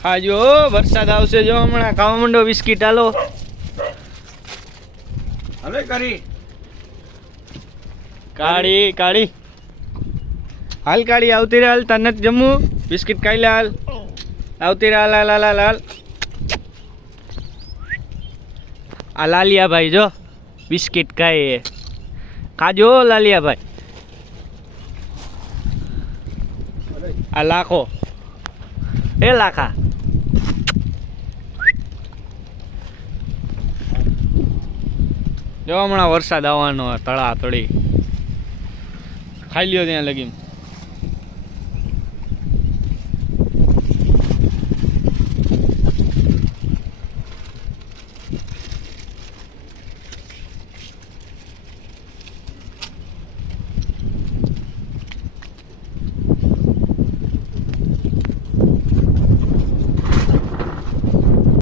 ખાજો વરસાદ આવશે જો હમણાં ખાવા માંડો બિસ્કિટ હાલો હવે કરી કાળી કાળી હાલ કાળી આવતી રે હાલ તને નથી જમવું બિસ્કિટ ખાઈ લે હાલ આવતી રે હાલ હાલ હાલ હાલ હાલ આ લાલિયા ભાઈ જો બિસ્કિટ ખાય ખાજો લાલિયા ભાઈ આ લાખો એ લાખા જો હમણાં વરસાદ આવવાનો તળા તળી ખાઈ લ્યો ત્યાં લગી